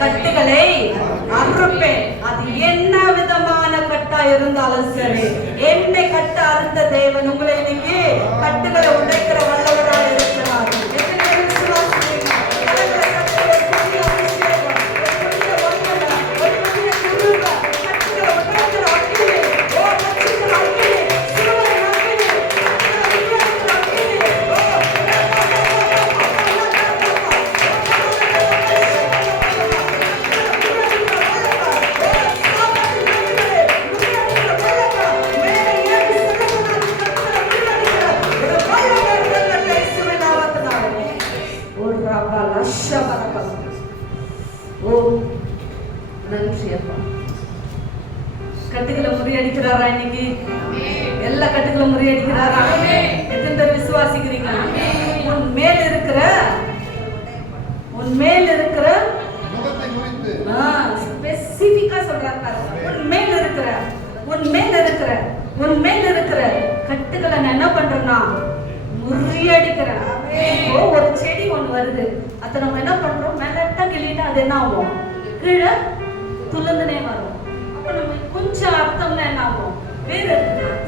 கட்டுகளை அறுப்பேன். அது என்ன விதமான கட்டா இருந்தாலும் சரி, என்னை கட்ட அறுத்த தேவன் உங்களை இன்னைக்கு கட்டுகளை உடைக்கிற வல்லவராக இருக்கிறார். கட்டுகளை முறியடிக்கிறாரா? இன்னைக்கு எல்லா கட்டுகளும் முறியடிக்கிறாரா? எத்தனை பேர் விசுவாசிக்கிறீங்க? உன் மேல் இருக்கிற ஸ்பெசிபிக்கா சொல்றாங்க. உன் மேல் இருக்கிற கட்டுகளை நான் என்ன பண்றேன்னா முறியடிக்கிறேன். ஒரு செடி ஒண்ணு வருது, அதை நம்ம என்ன பண்றோம், மேலட்டா கிள்ளிட்டா அது என்ன ஆகும், கீழே துளுந்துனே வரும். அப்ப நம்ம கொஞ்சம் அர்த்தம்னா என்ன ஆகும், வேறு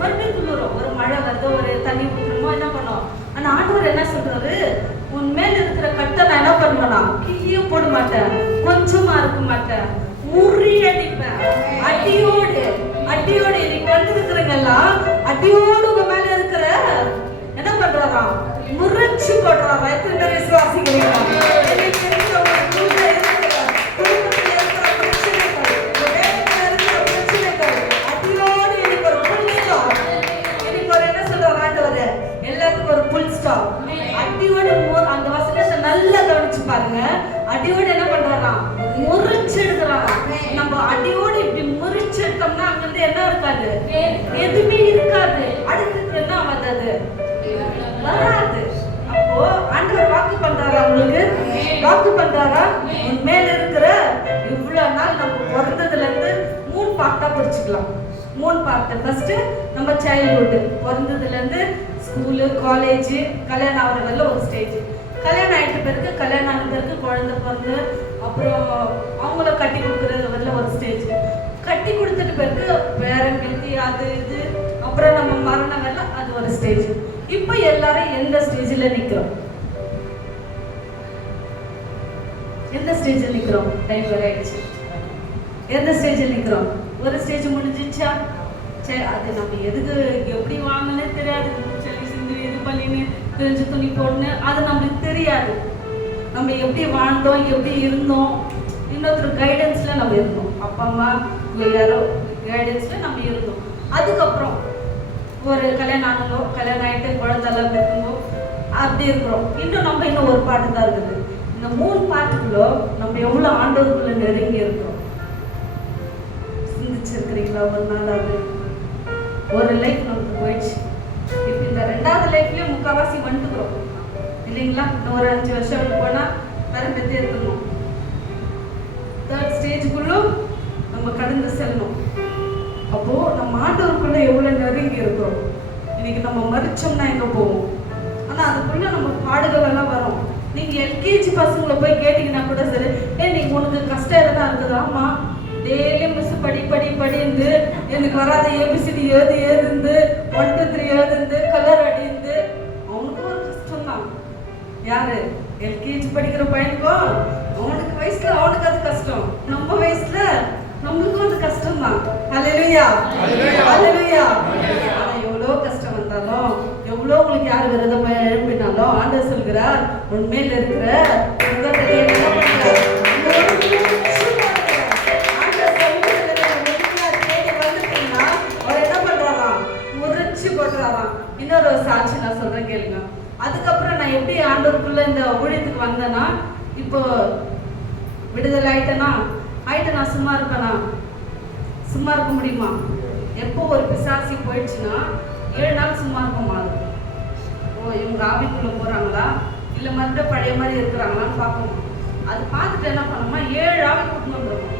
மறுபடியும் துளுறோம். ஒரு மழை வருது, ஒரு தண்ணி ஊற்றுறோமோ என்ன பண்ணோம். ஆனா ஆண்டவர் என்ன சொல்றாரு, உன் மேல இருக்கிற கட்டை நான் என்ன பண்ணுவேன்னா கிள்ளியும் போட மாட்டேன், கொஞ்சமா இருக்க மாட்டேன், முறியடிப்பேன். அடியோடு இன்னைக்கு வந்து இருக்கிறீங்கல்லாம் அடியோடு உங்க மேல இருக்கிற என்ன பண்றாராம், முறிச்சு போடுறாரா? எத்தனை பேர் விசுவாசிக்கிறீங்க? அந்த வசனத்தை நல்லா கவனிச்சு பாருங்க. அடியோடு என்ன பண்றாராம், முறிச்சு எடுக்கிறாராம். நம்ம அடியோடு இப்படி முறிச்சு எடுத்தோம்னா அங்க வந்து என்ன இருக்காது, எதுவுமே இருக்காது. அடுத்தது என்ன ஆகாது, வராது. அப்போ ஆண்டவர் வாக்கு பண்றாரா, உங்களுக்கு வாக்கு பண்றாரா? உன் மேல இருக்கிற இவ்வளவு நாள் நம்ம பிறந்ததுல இருந்து 3 பார்ட்டா பிரிச்சுக்கலாம். 3 பார்ட். ஃபர்ஸ்ட் நம்ம சைல்ட்ஹுட், பிறந்ததுல இருந்து ஸ்கூலு, காலேஜ், கல்யாணம் ஆகிற வரல ஒரு ஸ்டேஜ். கல்யாணம் ஆகிட்ட பிறகு, கல்யாணம் ஆன பிறகு குழந்தை பிறந்து, அப்புறம் அவங்கள கட்டி கொடுக்குறது வரல ஒரு ஸ்டேஜ். கட்டி கொடுத்துட்டு பிறகு பேரங்களுக்கு அது இது, அப்புறம் நம்ம மரணம் வரல அது ஒரு ஸ்டேஜ். இப்போ எல்லாரும் எந்த ஸ்டேஜில் நிற்கிறோம்? எந்த ஸ்டேஜில் நிற்கிறோம்? டைம் வேற ஆயிடுச்சு. எந்த ஸ்டேஜில் நிற்கிறோம்? ஒரு ஸ்டேஜ் முடிஞ்சிச்சா? சரி, அது நம்ம எதுக்கு எப்படி வாங்கினே தெரியாது, சளி சிந்து இது பண்ணின்னு தெரிஞ்சு துணி போடணும், அது நம்மளுக்கு தெரியாது. நம்ம எப்படி வாழ்ந்தோம், எப்படி இருந்தோம், இன்னொருத்தர் கைடன்ஸ்ல நம்ம இருந்தோம். அப்பா அம்மா யாரோ கைடன்ஸ்ல நம்ம இருந்தோம். அதுக்கப்புறம் ஒரு கல்யாணம் ஆனதோ, கல்யாணம் ஆகிட்டு குழந்தைலாம் இருக்குதோ அப்படி இருக்கிறோம். இன்னும் ஒரு பாட்டு தான் இருக்குது. இந்த 3 பாட்டுக்குள்ளோ நம்ம எவ்வளோ ஆண்டவருக்குள்ள நெருங்கி இருக்கிறோம் சிந்திச்சிருக்கிறீங்களா? ஒரு நாள் அது ஒரு லைஃப் நமக்கு போயிடுச்சு. இப்போ இந்த 2வது லைஃப்லயும் முக்கால்வாசி வந்துக்கிறோம் இல்லைங்களா? இன்னும் ஒரு 5 வருஷம் போனா வேற பெற்று எடுத்துக்கணும். 3rd ஸ்டேஜுக்குள்ளும் நம்ம கடந்து செல்லணும். அப்போ நம்ம ஆண்டவருக்குள்ள எவ்வளவு நெருங்கி இருக்கிறோம். இன்னைக்கு நம்ம மறிச்சோம்னா எங்க போவோம்? ஆனா அதுக்குள்ள நம்ம பாடுகள் எல்லாம் வரும். நீங்க எல்கேஜி பசங்களை போய் கேட்டீங்கன்னா கூட சரி, நீங்க உனக்கு கஷ்டம் எதுனா இருக்குது? ஆமா, டெய்லி மிஸ் படிந்து எனக்கு வராத ஏபிசிடி ஏதுந்து 1 2 3 ஏதுந்து கலர் அடிந்து அவனுக்கு ஒரு கஷ்டம் தான். யாரு எல்கேஜி படிக்கிற பையனுக்கும் அவனுக்கு வயசுல அவனுக்கு அது கஷ்டம், நம்ம வயசுல நம்மளுக்கும் அது கஷ்டம் தான். ஹல்லேலூயா, ஹல்லேலூயா. ஆனா எவ்வளோ கஷ்டம் வந்தாலும், எவ்வளோ உங்களுக்கு யார் விரதமா எழுப்பினாலும் ஆண்டவர் சொல்கிறார், உண்மையில இருக்கிற இன்னொரு சாட்சி நான் சொல்றேன் கேளுங்க. அதுக்கப்புறம் நான் எப்படி ஆண்டவருக்குள்ள இந்த ஊழியத்துக்கு வந்தேன்னா, இப்போ விடுதலை ஆயிட்டேனா சும்மா இருப்பேனா? சும்மா இருக்க முடியுமா? எப்போ ஒரு பிசாசி போயிடுச்சுன்னா 7 நாள் சும்மா இருக்க மாட்டோம். ஓ, இவங்க ஆவிக்குள்ள போறாங்களா இல்ல மறுபடியும் பழைய மாதிரி இருக்கிறாங்களான்னு பார்ப்போம். அது பார்த்துட்டு என்ன பண்ணுமா, 7 ஆவி கூட்டு வந்துடும்.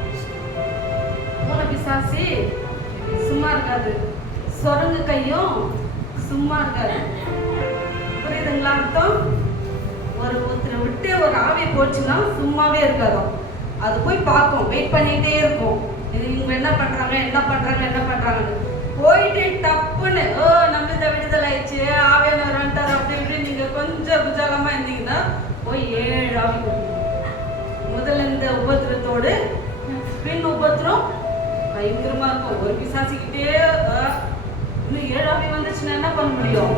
போன பிசாசி சும்மா இருக்காது, சொரங்கு கையும் சும்மா இருக்காது. புரியுதுங்களா அர்த்தம்? ஒருத்தரை விட்டு ஒரு ஆவி போச்சுன்னா சும்மாவே இருக்காதோ. அது போய் பார்க்கும், வெயிட் பண்ணிகிட்டே இருக்கும். இது இவங்க என்ன பண்ணுறாங்கன்னு போயிட்டு டப்புன்னு நம்ம இதை விடுதலை ஆயிடுச்சு, ஆவியானவர் வந்துட்டார் அப்படி இப்படி நீங்கள் கொஞ்சம் குஜாலமாக இருந்தீங்கன்னா போய் 7 ஆவி கொடுக்கும். முதல்ல இந்த உபத்திரத்தோடு பின் உபத்திரம் பயங்கரமா இருக்கும். ஒரு பிசாசிக்கிட்டே இன்னும் 7 ஆவி வந்துச்சுன்னா என்ன பண்ண முடியும்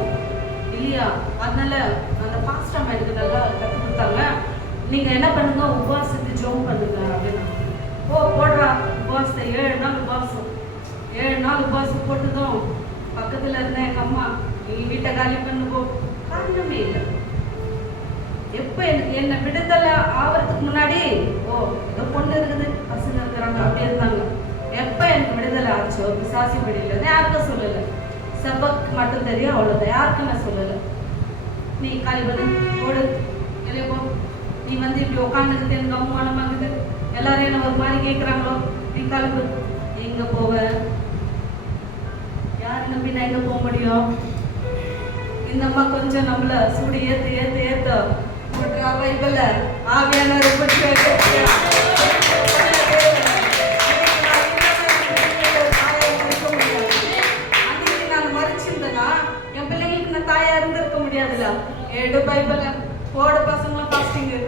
இல்லையா? அதனால அந்த பாஸ்ட் அம்மா எனக்கு நல்லா கற்றுக் கொடுத்தாங்க. நீங்க என்ன பண்ணுங்க, உபவாசத்தை ஜெபம் பண்ணுங்க அப்படின்னு. போடுறா உபவாசத்தை 7 நாள் உபவாசம். 7 நாள் உபவாசம் போட்டுதும் பக்கத்துல இருந்தேன் எங்க அம்மா, நீ வீட்டை காலி பண்ணுப்போ. காரணமே இல்லை. எப்ப எனக்கு என்ன விடுதலை ஆவறதுக்கு முன்னாடி ஏதோ பொண்ணு இருக்குது, பசங்க இருக்கிறாங்க அப்படி இருந்தாங்க. எப்ப எனக்கு விடுதலை ஆச்சோ பிசாசி பிடியில யாருக்கும் சொல்லலை. சபக்கு மட்டும் தெரியும், அவ்வளோதான். யாருக்கும் நான் சொல்லலை. நீ காலி பண்ணு, போடு, வெளியே போ. நீ வந்து இப்படி உட்காந்துக்கிட்டு எனக்கு அவமானமாகுது, எல்லாரும் என்ன ஒரு மாதிரி கேட்குறாங்களோ, நீ காலி எங்க போவ? யாரு நம்பி நான் எங்க போக முடியும்? இந்த அம்மா கொஞ்சம் நம்மள சூடி ஏத்து பைபிள்ல ஆவியானவரை பற்றி அன்னைக்கு நான் மறைச்சிருந்தேன்னா என் பிள்ளைங்களுக்கு நான் தாயா இருந்திருக்க முடியாதுல்ல. 7 பைபிள போட பசங்களும் பாஸ்டிங்கு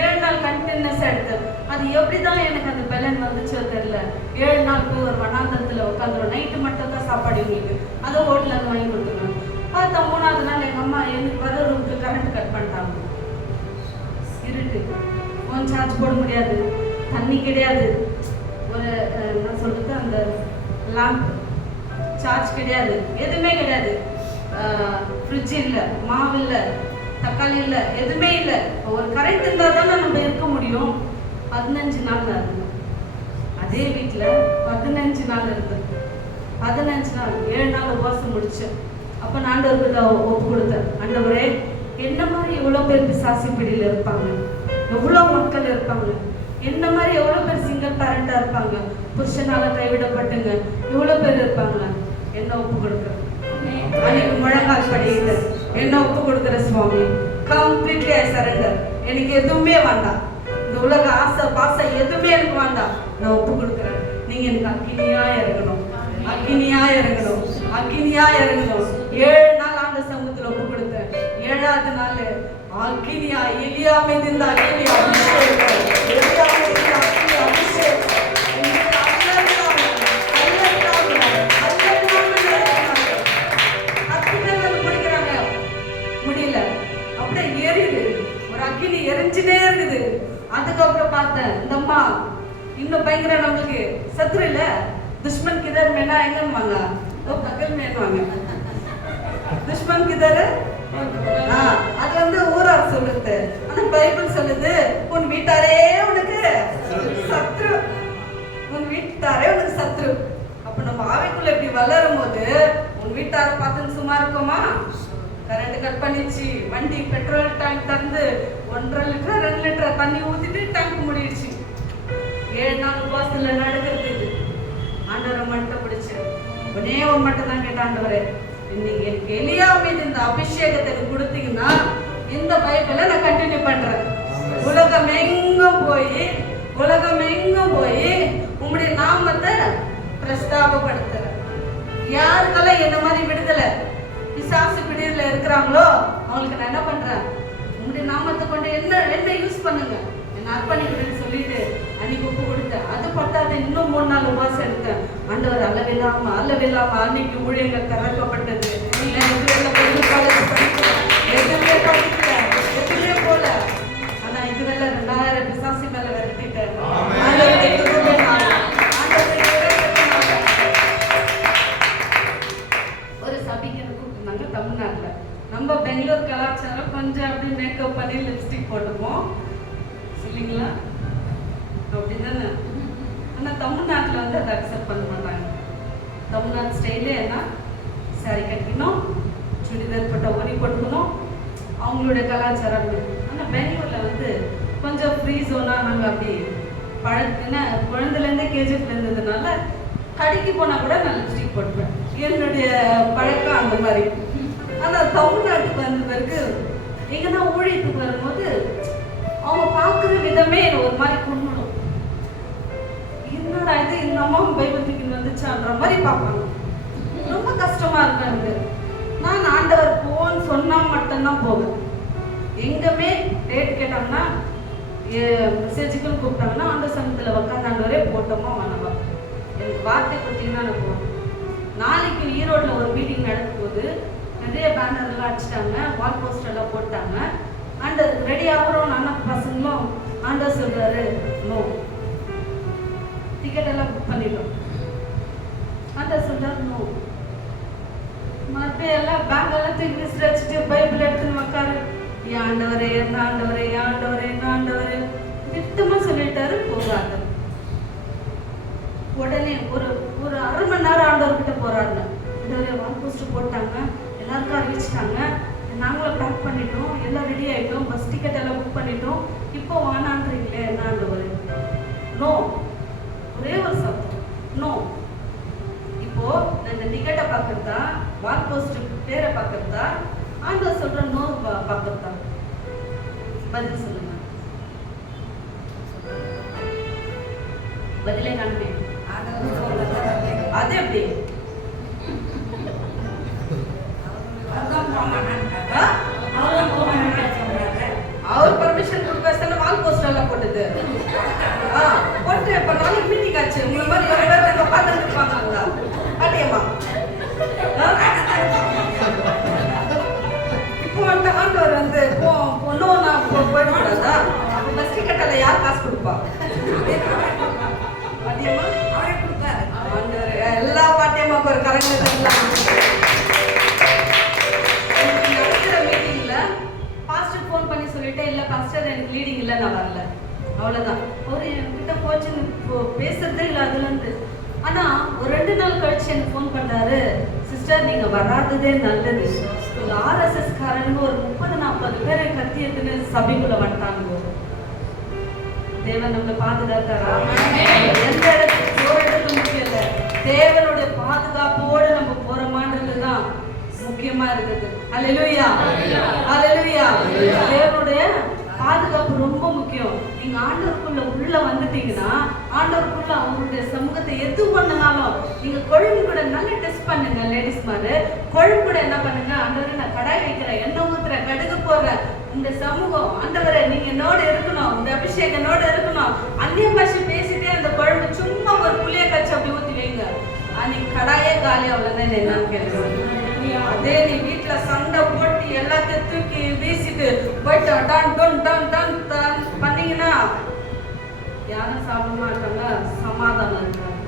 7 நாள் கண்டினியூஸா எடுத்து அது எப்படிதான் எனக்கு அந்த பலன் வந்துச்சோ தெரியல. 7 நாள் போய் ஒரு வனாந்தரத்துல உட்காந்துரும். நைட்டு மட்டும் தான் சாப்பாடு எங்களுக்கு, அதை ஹோட்டல்ல இருந்து வாங்கி கொடுத்துருவேன். பார்த்தா 3ஆவது நாள் எங்க அம்மா எனக்கு வர ரூமுக்கு கரண்ட் கட் பண்ணிட்டாங்க. இருட்டு, ஃபோன் சார்ஜ் போட முடியாது, தண்ணி கிடையாது, ஒரு என்ன சொல்றது அந்த லேம்ப் சார்ஜ் கிடையாது, எதுவுமே கிடையாது. ஃப்ரிட்ஜ் இல்லை, மாவு இல்லை, தக்காளி இல்லை, எதுவுமே இல்லை. ஒரு கரண்ட் இருந்தால் தானே நம்ம இருக்க முடியும். 15 நாள் இருந்தோம் அதே வீட்டில். 15 நாள் இருந்தது. 15 நாள் 7 நாள் உபவாசம் முடிச்சேன். அப்போ நான் ஆண்டவர்கிட்ட ஒப்பு கொடுத்தேன். ஆண்டவரே, என்ன மாதிரி எவ்வளோ பேர் பிசாசி பிடியில் இருப்பாங்க, எவ்வளோ மக்கள் இருப்பாங்க, என்ன மாதிரி எவ்வளோ பேர் சிங்கிள் பேரண்டாக இருப்பாங்க, புருஷனால கைவிடப்பட்டுங்க, எவ்வளோ பேர் இருப்பாங்க. என்ன ஒப்பு கொடுக்குறேன். அன்னைக்கு முழங்கால் படிக்கிட்டு என்ன ஒப்பு கொடுக்குற சுவாமி, கம்ப்ளீட்லி ஐ சரண்டர். எனக்கு எதுவுமே வேண்டாம், இந்த உலக ஆசை பாசம் எதுவுமே எனக்கு வேண்டாம், நான் ஒப்பு கொடுக்குறேன். நீங்க எனக்கு அக்கினியா இறங்கணும், அக்கினியா இறங்கணும், அக்கினியா இறங்கணும். 7 நாள் ஆண்ட சமூகத்துல ஒப்பு கொடுத்தேன். 7ஆவது நாள் அக்கினியா எலியா மீது அக்கினி அபிஷேகம், எலியா மீது அக்கினி அபிஷேகம். முடியல, அப்படியே ஏறிடு, ஒரு அக்கினி எரிஞ்சுட்டே இருக்குது. அதுக்கப்புறம் பார்த்தேன் இந்த அம்மா இன்னும் பயங்கர, நம்மளுக்கு சத்ரு இல்ல, दुश्मन किधर में ना एंगन मांगा तो बगल में वांगा दुश्मन किधर அது வந்து ஊரார் சொல்லுது. ஆனா பைபிள் சொல்லுது உன் வீட்டாரே உனக்கு சத்ரு, உன் வீட்டாரே உனக்கு சத்ரு. அப்ப நம்ம ஆவிக்குள்ள இப்படி வளரும் போது உன் வீட்டார பார்த்து சும்மா இருக்குமா? கரண்ட் கட் பண்ணிடுச்சு, வண்டி பெட்ரோல் டேங்க் திறந்து 1.5 லிட்டர் 2 லிட்டர் தண்ணி ஊத்திட்டு டேங்க் முடிடுச்சு. 7 நாள் உபவாசத்துல நடக்கிறது. ஆண்டவரை மட்டும் பிடிச்சு ஒரே ஒரு மட்டும் தான் கேட்ட, ஆண்டவரே இன்னைக்கு எனக்கு எலியா மீது இந்த அபிஷேகத்தை கொடுத்தீங்கன்னா இந்த பைபிளை நான் கண்டினியூ பண்றேன். உலகம் எங்கும் போய் உங்களுடைய நாமத்தை பிரஸ்தாபப்படுத்துறேன். யாருக்கெல்லாம் என்ன மாதிரி விடுதலை பிசாசு பிடியில இருக்கிறாங்களோ அவங்களுக்கு நான் என்ன பண்றேன், உங்களுடைய நாமத்தை கொண்டு என்ன யூஸ் பண்ணுங்க, என்ன அர்ப்பணிக்கிறேன்னு சொல்லிட்டு அன்னைக்கு ஒப்பு கொடுத்தேன். அது பத்தாது, இன்னும் 3 நாள் உபவாசம் எடுத்தேன். ஆண்டவர் அளவில்லாம அன்னைக்கு ஊழியர்கள் திறக்கப்பட்டது. எதுவுமே போல, ஆனா இதுவரை 2000 பிசாசி மேல விரட்டிட்டேன். ஒரு சபைக்கு கூப்பிட்டுருந்தாங்க தமிழ்நாட்டுல. நம்ம பெங்களூர் கலாச்சாரம் கொஞ்சம் அப்படி மேக்கப் பண்ணி லிப்ஸ்டிக் போட்டுப்போம் இல்லைங்களா, அப்படிதானே. ஆனா தமிழ்நாட்டுல வந்து அதை அக்செப்ட் பண்ண மாட்டாங்க. தமிழ்நாடு ஸ்டைலே என்ன, சாரி கட்டிக்கணும், சுடிதார் போட்ட ஒரி போட்டுக்கணும், அவங்களுடைய கலாச்சாரம். ஆனா பெங்களூர்ல வந்து கொஞ்சம் ஃப்ரீ ஜோனா நாங்கள் அப்படி பழக்கின குழந்தைலேருந்தே கேஜிஎஃப்ல இருந்ததுனால கடைக்கு போனா கூட நான் லிப்ஸ்டிக் போட்டுப்பேன். என்னுடைய பழக்கம் அந்த மாதிரி. ஆனா தமிழ்நாட்டுக்கு வந்த பிறகு எங்கன்னா ஊழியத்துக்கு வரும்போது அவங்க பார்க்குற விதமே ஒரு மாதிரி கொண்டுடும். என்னடா இது, இந்த அம்மாவும் பைபிள் தூக்கின்னு வந்துச்சான்ற மாதிரி பார்ப்பாங்க. ரொம்ப கஷ்டமா இருக்கு எனக்கு. நான் ஆண்டவர் போன்னு சொன்னா மட்டும்தான் போவேன். எங்கேயுமே டேட் கேட்டோம்னா மெசேஜுக்குன்னு கூப்பிட்டாங்கன்னா ஆண்டவர் சமயத்தில் உட்காந்து ஆண்டவரே போட்டோமா வேணாமா, எனக்கு வார்த்தை கொடுத்தீங்கன்னா நான் போவேன். நாளைக்கு ஈரோட்டில் ஒரு மீட்டிங் நடக்கும் போது நிறைய பேனர்லாம் அடிச்சிட்டாங்க, வால் போஸ்டர் எல்லாம் போட்டாங்க. ஆண்டவர் ரெடி ஆகிறோம். அண்ணன் பசங்களும் ஆண்டவர் சொல்றாரு நோ, டிக்கெட் எல்லாம் புக் பண்ணிட்டோம். ஆண்டவர் சொல்றாரு நோ. மறுபடியும் எல்லாம் பேங்க் எல்லாம் தூக்கி விசிறு வச்சுட்டு பைபிள் எடுத்துன்னு உட்காரு. ஏன் ஆண்டவரே, என்ன ஆண்டவரே, ஏன் ஆண்டவரே, என்ன ஆண்டவரே திட்டமா சொல்லிட்டாரு. போகாது. உடனே ஒரு அரை மணி நேரம் ஆண்டவர்கிட்ட போறாங்க. வால் போஸ்டர் போட்டாங்க, எல்லாருக்கும் அறிவிச்சிட்டாங்க, நாங்களும் பேக் பண்ணிட்டோம், எல்லாம் ரெடி ஆகிட்டோம், பஸ் டிக்கெட் எல்லாம் புக் பண்ணிட்டோம். இப்போ வானான்றீங்களே, என்ன ஆண்டவர்? நோ. ஒரே ஒரு சத்தம் நோ. இப்போ நான் இந்த டிக்கெட்டை பார்க்கறதா, வால் போஸ்டர் பேரை பார்க்கறதா, ஆண்டவர் சொல்ற நோ பார்க்கறதா? பதில் சொல்லுங்க. பதிலே காணுமே. அது எப்படி? அவர் பர்மிஷன் கொடுக்க வால் போஸ்டர் எல்லாம் போட்டது போட்டு இப்ப நாளைக்கு மீட்டிங் ஆச்சு. உங்களை மாதிரி எவ்வளவு பேர் உட்கார்ந்து இருப்பாங்க அப்படியேமா. இப்போ வந்து ஆண்டவர் வந்து பொண்ணும் நான் போயிடக்கூடாதா? பஸ் டிக்கெட்டில் யார் காசு கொடுப்பா? பாட்டியம்மா அவரே கொடுத்தாரு. ஆண்டவர் எல்லா பாட்டியம்மாவுக்கு ஒரு கரங்களை தரலாம். நடக்கிற மீட்டிங்ல பாஸ்டர் ஃபோன் பண்ணி சொல்லிட்டேன், இல்லை பாஸ்டர் எனக்கு லீடிங் இல்லை, நான் வரல, அவ்வளோதான். அவர் என்கிட்ட போச்சுன்னு பேசுறதே இல்லை அதுலேருந்து. ஆனால் ஒரு 2 நாள் கழிச்சு எனக்கு ஃபோன் பண்ணுறாரு, சிஸ்டர் நீங்கள் வராததே நல்லது. ஆர்எஸ்எஸ் காரங்க ஒரு 30-40 பேரை கத்தி எடுத்துன்னு சபைக்குள்ள வந்துட்டாங்க. தேவன் நம்மளை பாதுகாத்தாரா? எந்த இடத்துக்கு போறதுக்கு முக்கியம் இல்லை, தேவனுடைய பாதுகாப்போடு நம்ம போறோமான்றதுதான் முக்கியமா இருக்குது. அல்லேலூயா, அல்லேலூயா. தேவனுடைய பாதுகாப்பு ரொம்ப முக்கியம். நீங்க ஆண்டவருக்குள்ள உள்ள வந்துட்டீங்கன்னா, ஆண்டவருக்குள்ள அவருடைய சமூகத்தை எது பண்ணனாலும் நீங்க கொழும்பு கூட நல்லா டெஸ்ட் பண்ணுங்க. லேடிஸ் மாதிரி கொழும்பு கூட என்ன பண்ணுங்க, ஆண்டவரை நான் கடாய் வைக்கிறேன், எண்ணெய் ஊத்துறேன், கடுகு போடுறேன், இந்த சமூகம் ஆண்டவரை நீங்க என்னோட இருக்கணும், இந்த அபிஷேகம் என்னோட இருக்கணும். அந்நிய பாஷை பேசிட்டே அந்த குழம்பு சும்மா ஒரு புளிய கச்சி அப்படி ஊத்தி வைங்க, அன்னைக்கு கடாயே காலி. அவ்வளவுதான் என்னன்னு கேட்க. அதே நீ வீட்டுல சண்டை போட்டு எல்லாத்தையும் தூக்கி வீசிட்டு போயிட்டு done done done done done பண்ணீங்கன்னா யாரும் சாப்பிட மாட்டாங்க, சமாதானம் இருக்காங்க.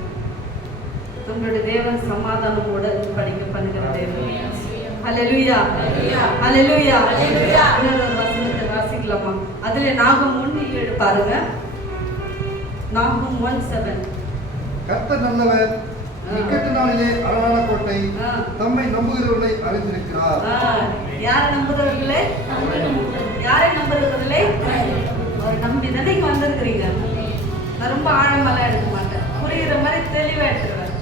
உங்களுடைய தேவன் சமாதானமோட படிக்க பண்ணுகிற தேவன். ஹல்லேலூயா, ஹல்லேலூயா. இன்னொரு வசனத்தை வாசிக்கலாமா? அதுல நாகம் 1:7 பாருங்க. நாகம் 1:7. கர்த்தர் நல்லவர், இக்கட்டு நாளிலே அரணான கோட்டை, தம்மை நம்புகிறவர்களை அறிந்திருக்கிறார். யாரை நம்புகிறவர்களே? யாரை நம்புகிறவர்களே? அவர் நம்பி தானே இங்க வந்திருக்கிறீங்க. நான் ரொம்ப ஆழமெல்லாம் எடுக்க மாட்டேன், புரிகிற மாதிரி தெளிவா எடுத்துருவேன்.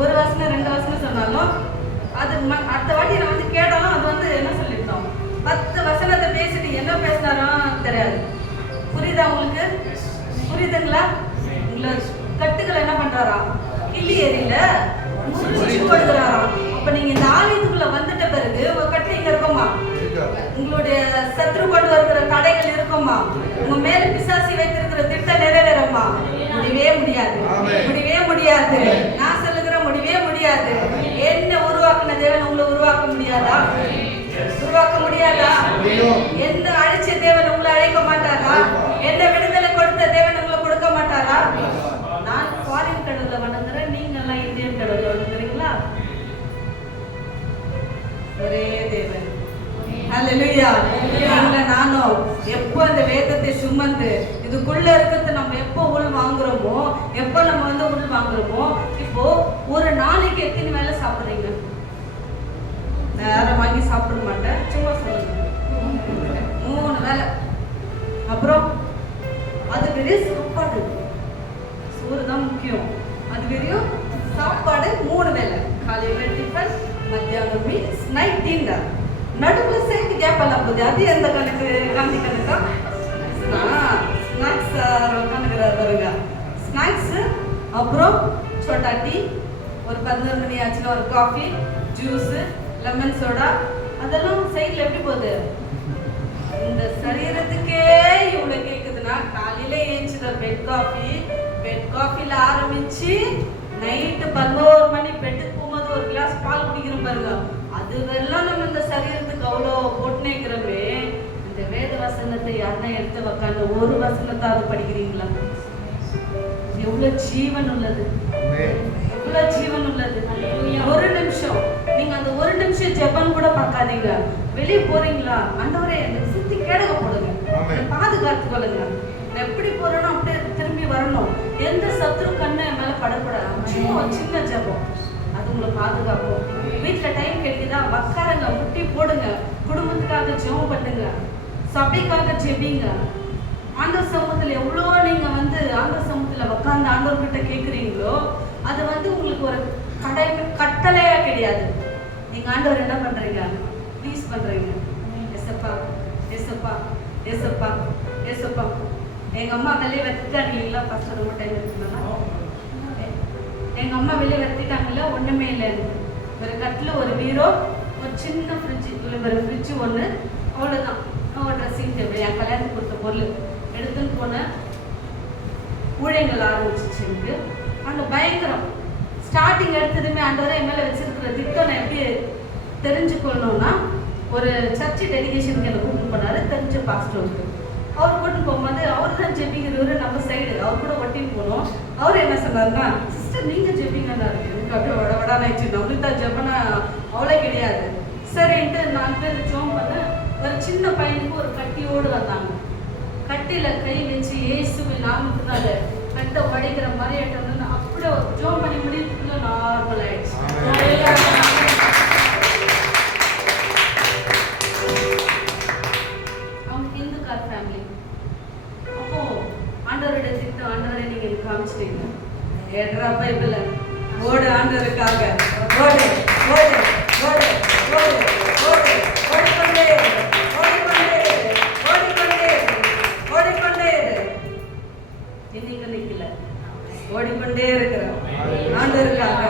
ஒரு வசனம் 2 வசனம் சொன்னாலும் அது அடுத்த வாட்டி நான் வந்து கேட்டாலும் அது வந்து என்ன சொல்லிட்டோம், 10 வசனத்தை பேசிட்டு என்ன பேசினாலும் தெரியாது. புரியுதா உங்களுக்கு? புரியுதுங்களா? உங்களை கட்டுக்களை என்ன பண்றாரா? கிள்ளி எறியில முறிச்சு கொடுக்குறாராம். அப்ப நீங்க இந்த ஆலயத்துக்குள்ள வந்துட்ட பிறகு உங்க கட்டு இங்க இருக்குமா? உங்களுடைய சத்ரு கொண்டு வருகிற தடைகள் இருக்குமா? உங்க மேல பிசாசி வைத்திருக்கிற திட்டம் நிறைவேறுமா? முடியவே முடியாது, முடியவே முடியாது. நான் சொல்லுகிற முடியவே முடியாது. என்ன உருவாக்குன தேவன் உங்களை உருவாக்க முடியாதா? உருவாக்க முடியாதா? எந்த அழிச்ச தேவன் உங்களை அழைக்க மாட்டாரா? என்ன விடுதலை கொடுத்த தேவன் உங்களை கொடுக்க மாட்டாரா? நான் ஃபாரின் கடவுளை வணங்குறேன், நீங்க எல்லாம் இந்தியன் கடவுளை வணங்குறீங்களா? ஒரே தேவன். ஹல்லேலூயா. நானும் எப்போ இந்த வேதத்தை சுமந்து இதுக்குள்ள இருக்கிறது நம்ம எப்போ உள் வாங்குறோமோ, எப்போ நம்ம வந்து உள் வாங்குறோமோ. இப்போ ஒரு நாளைக்கு எத்தனை வேலை சாப்பிடுறீங்க? நேரம் வாங்கி சாப்பிட மாட்டேன், சும்மா சொல்லுங்க. 3 வேலை. அப்புறம் அது பெரிய சாப்பாடு, சோறு தான் முக்கியம். அது வெறும் சாப்பாடு 3 வேலை. காலையில டிஃபன், மத்தியானம் மீல்ஸ், நைட் டின்னர். நடுவில் சேர்த்து கேப் எல்லாம் போகுது. அது எந்த கணக்கு? காந்தி கணக்கா? ஸ்நாக்ஸ்னா ஸ்நாக்ஸ் உட்காந்துக்கிறாரு பாருங்க. ஸ்நாக்ஸ் அப்புறம் சோட்டா டீ, ஒரு 11 மணி ஆச்சுன்னா ஒரு காஃபி, ஜூஸ், லெமன் சோடா, அதெல்லாம் சைடில் எப்படி போகுது? இந்த சரீரத்துக்கே இவ்வளோ கேட்குதுன்னா காலையில ஏஞ்சுத பெட் காஃபில ஆரம்பிச்சு நைட்டு 11 மணி பெட்டுக்கு போகும்போது ஒரு கிளாஸ் பால் குடிக்கிறோம் பாருங்க. அதுவெல்லாம் நம்ம இந்த சரீரத்துக்கு அவ்வளோ போட்டுனேக்கிறோமே. இந்த வேத வசனத்தை யாருன்னா எடுத்து உக்காந்து ஒரு வசனத்தாவது படிக்கிறீங்களா? எவ்வளவு ஜீவன் உள்ளது, எவ்வளவு ஜீவன் உள்ளது. ஒரு நிமிஷம் நீங்க அந்த ஒரு நிமிஷம் ஜெபம் கூட பார்க்காதீங்க. வெளியே போறீங்களா, ஆண்டவரே எனக்கு சுத்தி கேடக போடுங்க, பாதுகாத்து கொள்ளுங்க. நான் எப்படி போறேனோ அப்படியே திரும்பி வரணும். எந்த சத்ரு கண்ணு என் மேல படப்படாது. சும்மா ஒரு சின்ன ஜெபம் அது உங்களை பாதுகாப்போம். வீட்டுல டைம் கிடைக்குதா, உட்காருங்க, முட்டி போடுங்க, குடும்பத்துக்காக ஜெபம் பண்ணுங்க, சபைக்காக ஜெபிங்க. ஆண்டவர் சமூகத்துல எவ்வளோ நீங்க ஆண்டவர் சமூகத்துல உட்கார்ந்து ஆண்டவர்கிட்ட கேட்குறீங்களோ அது உங்களுக்கு ஒரு கட்டளையா கிடையாது. நீங்க ஆண்டவர் என்ன பண்றீங்க, ப்ளீஸ் பண்றீங்க. எசப்பா எசப்பா எசப்பா எசப்பா. எங்க அம்மா வெளியே வெத்திட்டாங்க இல்லைங்களா? ஃபர்ஸ்ட் ரொம்ப டைம் இருக்குங்களா? எங்க அம்மா வெளியே வெத்திட்டாங்கல்ல, ஒண்ணுமே இல்லை. ஒரு கட்டில், ஒரு பீரோ, ஒரு சின்ன ஃப்ரிட்ஜ், ஒரு ஃப்ரிட்ஜ் ஒன்று, அவ்வளோதான். ஒரு ட்ரெஸ்ஸிங் டேபிள், என் கல்யாணத்துக்கு கொடுத்த பொருள் எடுத்துன்னு போனேன். ஊழியங்கள் ஆரம்பிச்சிச்சு எனக்கு. அந்த பயங்கரம் ஸ்டார்டிங் எடுத்ததுமே ஆண்டவரே என் மேலே வச்சிருக்கிற திட்டம் நான் எப்படி தெரிஞ்சுக்கணும்னா, ஒரு சர்ச்சு டெலிகேஷனுக்கு என்னை கூப்பிட்டு போனாரு, தெரிஞ்ச பாஸ்டருக்கு. அவர் கூட்டிட்டு போகும்போது அவர் தான் ஜெபிக்கிறவரு, நம்ம சைடு அவர் கூட ஒட்டின்னு போனோம். அவர் என்ன சொன்னார்னா, சிஸ்டர் நீங்கள் ஜெபிங்கன்னாரு. எனக்கு அப்படியே வடவடான்னு ஆயிடுச்சு. நம்மளுக்கு தான் ஜெபனா அவ்வளோ கிடையாது. சரின்ட்டு 4 பேர் ஜோம் பண்ண. ஒரு சின்ன பையனுக்கு ஒரு கட்டியோடு வந்தாங்க. கட்டில கை வச்சு இயேசுவின் நாமத்தினால கட்டை உடைக்கிற மாதிரி ஆயிட்டோம்னு அப்படியே ஜோம் பண்ணி முடியறதுக்குள்ள நார்மல் ஆயிடுச்சு. அவங்க ஹிந்துக்கார் ஃபேமிலி. அப்போ ஆண்டவருடைய திட்டம், ஆண்டவரை நீங்க எனக்கு காமிச்சிட்டீங்க. ஏட்ரா பைபிள் ஓடு, ஆண்டவருக்காக ஓடு ஓடு ஓடு ஓடு ஓடு ஓடிக்கொண்டே ஓடிக்கொண்டே ஓடிக்கொண்டே ஓடிக்கொண்டே இன்னைக்கு நிக்கல, ஓடிக்கொண்டே இருக்கிறோம் ஆண்டவருக்காக.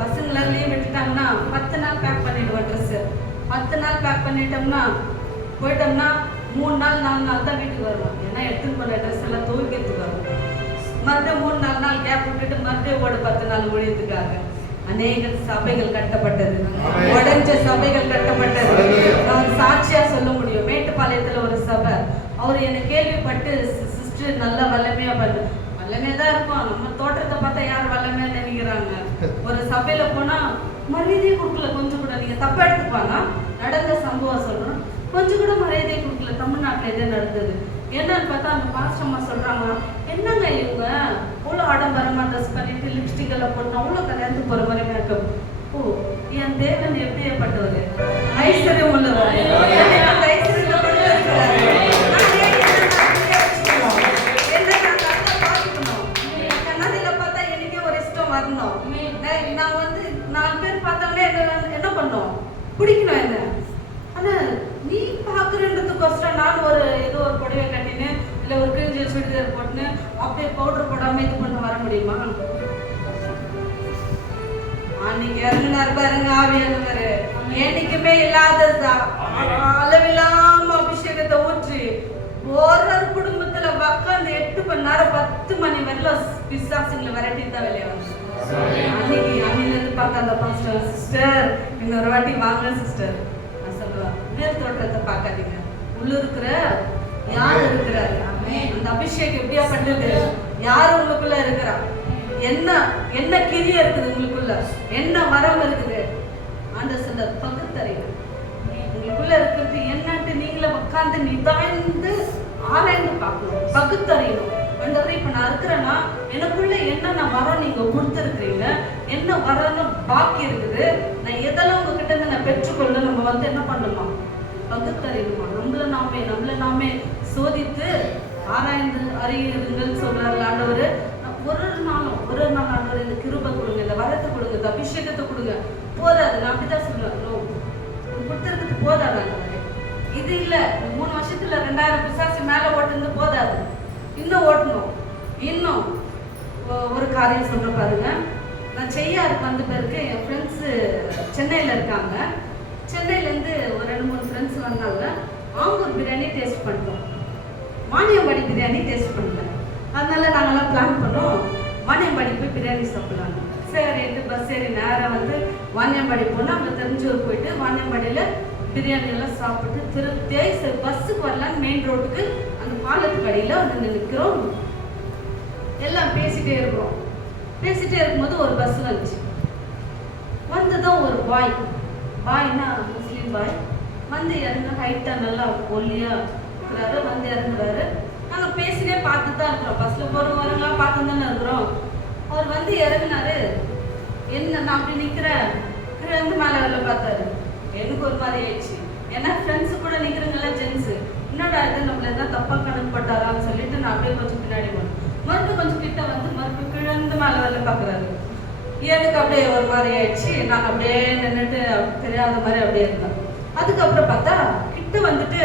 பசங்களை லீவ் விட்டுட்டாங்கன்னா 10 நாள் பேக் பண்ணிடுவோம் ட்ரெஸ். 10 நாள் பேக் பண்ணிட்டோம்னா போயிட்டோம்னா 3 நாள் 4 நாள் தான் வீட்டுக்கு வருவோம். ஏன்னா எடுத்துன்னு போன ட்ரெஸ் எல்லாம் துவைக்கிறதுக்கு வரும். மறுபடியும் 3-4 நாள் கேப் விட்டுட்டு மறுபடியும் ஓட 10 நாள் ஊழியத்துக்காக. அநேக சபைகள் கட்டப்பட்டது, உடைஞ்ச சபைகள் கட்டப்பட்டது. நான் சாட்சியா சொல்ல முடியும். மேட்டுப்பாளையத்துல ஒரு சபை, அவர் என்னை கேள்விப்பட்டு, சிஸ்டர் நல்ல வல்லமையா பண்ணு. வல்லமையா தான் இருக்கும், நம்ம தோற்றத்தை பார்த்தா யார் வல்லமையா நினைக்கிறாங்க. ஒரு சபையில போனா மரியாதை கொடுக்கல, கொஞ்சம் கூட. நீங்க தப்பா எடுத்துப்பாங்க, நடந்த சம்பவம் சொல்றோம், கொஞ்சம் கூட மரியாதை கொடுக்கல. தமிழ்நாட்டுல இதே நடந்தது. என்னன்னு பார்த்தா அந்த பாஸ்டர் அம்மா சொல்றாங்க, என்னங்க இவங்க அவ்வளோ ஆடம்பரமா ட்ரெஸ் பண்ணிட்டு லிப்ஸ்டிக் எல்லாம் போட்டு அவ்வளோ கல்யாணத்துக்கு போற மாதிரி மேக்கப். ஓ, என் தேவன் எப்படியேப்பட்டவர், ஐஸ்வர்யம் உள்ளவர். கண்ணாடியில பார்த்தா எனக்கே ஒரு இஷ்டம் வரணும். நான் 4 பேர் பார்த்தாலே என்ன பண்ணோம், பிடிக்கணும் என்ன. ஆனா நீ பாக்குறதுக்கோசரம் நான் ஏதோ ஒரு புடவை கட்டினேன், இல்லை ஒரு கிழிஞ்ச சுடிதார் போட்டுன்னு அப்படியே பவுடர் போடாம இது பண்ண வர முடியுமா? அன்னைக்கு இறங்கினார் பாருங்க ஆவியானவர். என்னைக்குமே இல்லாததுதான், அளவில்லாம அபிஷேகத்தை ஊற்றி ஒரு குடும்பத்துல உட்காந்து 8 மணி நேரம் 10 மணி வரலாம் பிசாசுங்களை விரட்டி தான் வெளியே வந்து. அன்னைக்கு அன்னிலிருந்து பார்க்க அந்த பாஸ்டர், சிஸ்டர் இன்னொரு வாட்டி வாங்க சிஸ்டர். நான் சொல்லுவேன், மேல் தோற்றத்தை பார்க்காதீங்க, உள்ள இருக்கிற யார் இருக்கிறாரு, அந்த அபிஷேகம் எப்படியா பண்ணுது, யார் உங்களுக்குள்ள இருக்கிறா, என்ன என்ன கிரியை இருக்குது உங்களுக்குள்ள, என்ன மரம் இருக்குது. ஆண்டவர் சொல்ற பகுத்தறிவு உங்களுக்குள்ள இருக்கிறது என்னன்ட்டு நீங்களே உட்கார்ந்து நிதாய்ந்து ஆராய்ந்து பார்க்கணும், பகுத்தறியணும். ஆண்டவரே இப்ப நான் இருக்கிறேன்னா எனக்குள்ள என்னென்ன வரம் நீங்க கொடுத்துருக்கிறீங்க, என்ன வரம்னு பாக்கி இருக்குது, நான் எதெல்லாம் உங்ககிட்ட இருந்து நான் பெற்றுக்கொள்ள நம்ம என்ன பண்ணணுமா, பகுத்தறியணுமா. நம்மள நாமே சோதித்து ஆராய்ந்து அறியுங்கள் சொல்றாரு ஆண்டவர். ஒரு நாள் ஆண்டவர் இந்த கிருபை கொடுங்க, இந்த வரத்தை கொடுங்க, இந்த அபிஷேகத்தை கொடுங்க. போதாது, நான் அப்படிதான் சொல்லுவேன், கொடுத்துருக்கிறது போதாது ஆண்டவரே. இது இல்லை, 3 வருஷத்துல 2000 பிசாசு மேலே ஓட்டுந்து போதாது, இன்னும் ஓட்டணும். இன்னும் ஒரு காரியம் சொல்ற பாருங்க. நான் செய்யாருக்கு வந்த பிறகு என் ஃப்ரெண்ட்ஸு சென்னையில் இருக்காங்க. சென்னையிலேருந்து ஒரு 2-3 ஃப்ரெண்ட்ஸ் வந்தாங்க. ஆம்பூர் பிரியாணி டேஸ்ட் பண்ணிட்டோம், வாணியம்பாடி பிரியாணி டேஸ்ட் பண்ணல. அதனால நாங்கள்லாம் பிளான் பண்ணோம் வாணியம்பாடி போய் பிரியாணி சாப்பிடலாங்க. சரின்ட்டு பஸ் ஏறி நேராக வந்து வாணியம்பாடி போனால் அங்கே தெரிஞ்சூர் போயிட்டு வாணியம்பாடியில் பிரியாணி எல்லாம் சாப்பிட்டு திருப்தியாகி சரி பஸ்ஸுக்கு வரலான்னு மெயின் ரோட்டுக்கு அந்த பாலத்துக்கு அடியில் வந்து நிற்கிறோம். எல்லாம் பேசிகிட்டே இருக்கிறோம். பேசிகிட்டே இருக்கும்போது ஒரு பஸ் வந்துச்சு. வந்ததும் ஒரு பாய்னா முஸ்லீம் பாய் வந்து இறங்க, ஹைட்டாக நல்லா ஒல்லியாக இருக்கிறாரு, வந்து இறங்குறாரு. நாங்கள் பேசினே பார்த்து தான் இருக்கிறோம், பஸ்ஸில் போகிறோம் வரலாம் பார்த்து தானே இருக்கிறோம். அவர் வந்து இறங்கினாரு. என்ன நான் அப்படி நிற்கிறேன், இருந்து மேலே வரல பார்த்தாரு. எனக்கு ஒரு மாதிரி ஆயிடுச்சு. ஏன்னா ஃப்ரெண்ட்ஸு கூட நிற்கிறவங்கள ஜென்ஸு, என்னடா இது நம்மள எதாவது தப்பாக கணக்கு பட்டாரான்னு சொல்லிட்டு நான் அப்படியே கொஞ்சம் பின்னாடி போனேன். மறுபடியும் கொஞ்சம் கிட்ட வந்து மறுபடியும் கிழந்து மேலே வரல பார்க்குறாரு. எனக்கு அப்படியே ஒரு மாதிரி ஆயிடுச்சு. நான் அப்படியே நின்றுட்டு தெரியாத மாதிரி அப்படியே இருந்தேன். அதுக்கப்புறம் பார்த்தா கிட்ட வந்துட்டு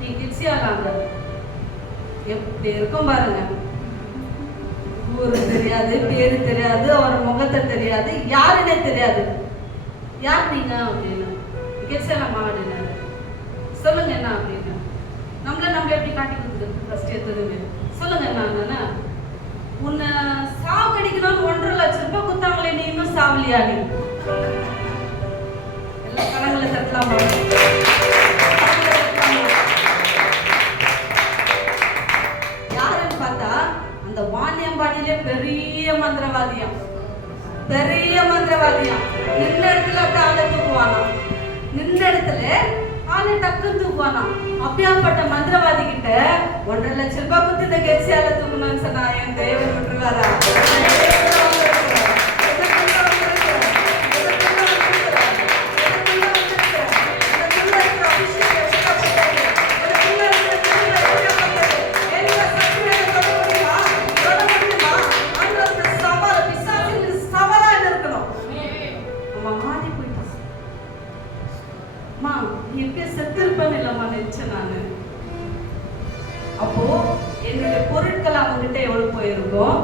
நீ கிட்ஸியாலாங்க எப்படி இருக்கும் பாருங்க. ஊரு தெரியாது, பேரு தெரியாது, அவர் முகத்தை தெரியாது, யாருன்னே தெரியாது. யார் நீங்க அப்படின்னு கிட்ஸியாலாமா அப்படின்னாரு. சொல்லுங்க என்ன அப்படின்னு. நம்மள எப்படி காட்டி கொடுக்குறது ஃபர்ஸ்ட் எடுத்ததுமே. சொல்லுங்க என்னன்னா, உன்னை சாவடிக்கணும்னு 1.5 லட்சம் ரூபாய் கொடுத்தாங்களே, நீ இன்னும் சாவலியா? நீ எல்லாம் கணங்களை தட்டலாமா? யாருன்னு பார்த்தா அந்த வாணியம்பாடியிலே பெரிய மந்திரவாதியம். நின்ன இடத்துல அப்படியே ஆளை தூக்குவானா, நின்ன இடத்துல ஆளை டக்குன்னு தூக்குவானா. அப்படியாப்பட்ட மந்திரவாதி கிட்ட 1.5 லட்சம் ரூபாய் கொடுத்து இந்த கெட்சியால தூக்கணும்னு சொன்னா என் தேவன் விட்டுருவாரா? அப்போ என்னுடைய பொருட்கள் அவங்ககிட்ட எவ்வளவு போயிருக்கும்,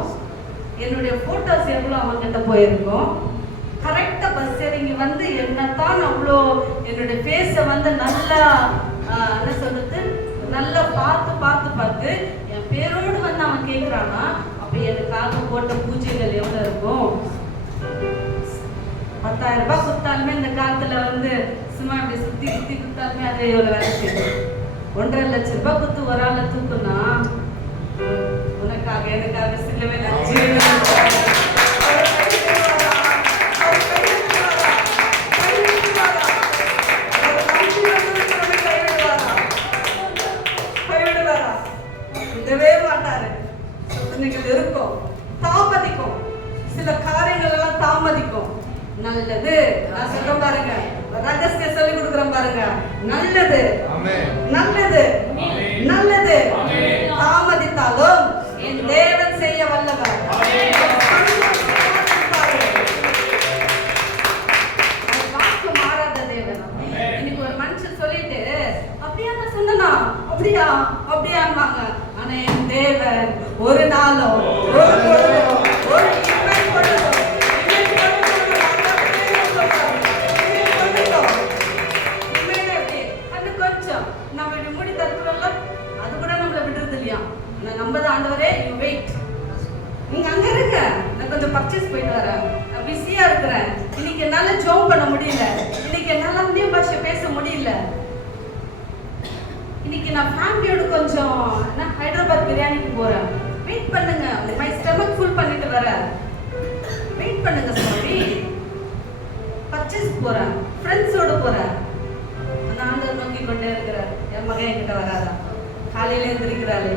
என்னுடைய போட்டோஸ் எவ்வளவு அவங்ககிட்ட போயிருக்கும். கரெக்டா பஸ் இறங்கி வந்து என்னத்தான் அவ்வளோ என்னுடைய ஃபேஸை வந்து நல்லா என்ன சொல்றது, நல்லா பார்த்து என் பேரோடு வந்து அவன் கேட்குறான்னா அப்ப எனக்காக போட்ட பூஜைகள் எவ்வளவு இருக்கும். 10,000 ரூபாய் கொடுத்தாலுமே இந்த காலத்துல வந்து சும்மா இப்படி சுத்தி கொடுத்தாலுமே அது எவ்வளவு வேலை செய்யும். 1.5 லட்சம் ரூபாய் கொடுத்து ஒரு ஆளை தூக்குனா உனக்காக எனக்காக சிலவே விடவே மாட்டாரு. இருக்கும், தாமதிக்கும், சில காரியங்கள் எல்லாம் தாமதிக்கும். நல்லது நான் சொல்றேன் பாருங்க, ரகசியம் சொல்லி கொடுக்குறேன் பாருங்க. நல்லது தாமதித்தாலும் என் தேவன் செய்ய வல்லவர். வாக்கு மாறாத தேவன். இன்னைக்கு ஒரு மனுஷன் சொல்லிட்டு அப்படியா நான் சொன்னா அப்படியாங்க. ஆனா என் தேவன் ஒரு நாளும் ஒரு ஆண்டவரே யூ வெயிட், நீங்க அங்க இருங்க, நான் கொஞ்சம் பர்ச்சேஸ் போயிட்டு வரேன், நான் பிஸியா இருக்கிறேன், இன்னைக்கு என்னால ஜோம் பண்ண முடியல, இன்னைக்கு என்னால அந்நிய பாஷை பேச முடியல, இன்னைக்கு நான் ஃபேமிலியோட கொஞ்சம் ஹைதராபாத் பிரியாணிக்கு போறேன், வெயிட் பண்ணுங்க, மை ஸ்டமக் ஃபுல் பண்ணிட்டு வரேன், வெயிட் பண்ணுங்க சாமி, பர்ச்சேஸ் போறேன், ஃப்ரெண்ட்ஸோட போறேன். நான் ஆண்டவர் நோக்கி கொண்டே இருக்கிறேன். என் மகன் என்கிட்ட வராதா, காலையில எழுந்திருக்கிறாளே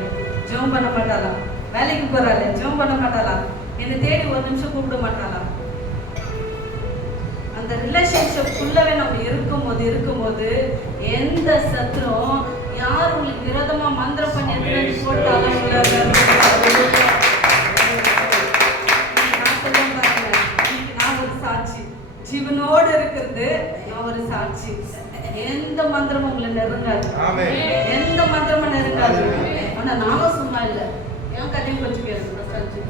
ஜோம் பண்ண மாட்டாளா, வேலைக்கு போறாளே ஜோம் பண்ண மாட்டாளா, என்னை தேடி ஒரு நிமிஷம் கூப்பிட மாட்டாளா. அந்த ரிலேஷன்ஷிப் ஃபுல்லாவே நம்ம இருக்கும்போது எந்த சத்துரும் யார் உங்களுக்கு விரோதமா மந்திரம் பண்ணி எடுத்து போட்டாலும் நான் ஒரு சாட்சி, ஜீவனோடு இருக்கிறது நான் ஒரு சாட்சி. எந்த மந்திரமும் உங்களை நெருங்காது. என் கதையும் கொஞ்சம் கேளுங்க. ஃபர்ஸ்ட் அஞ்சு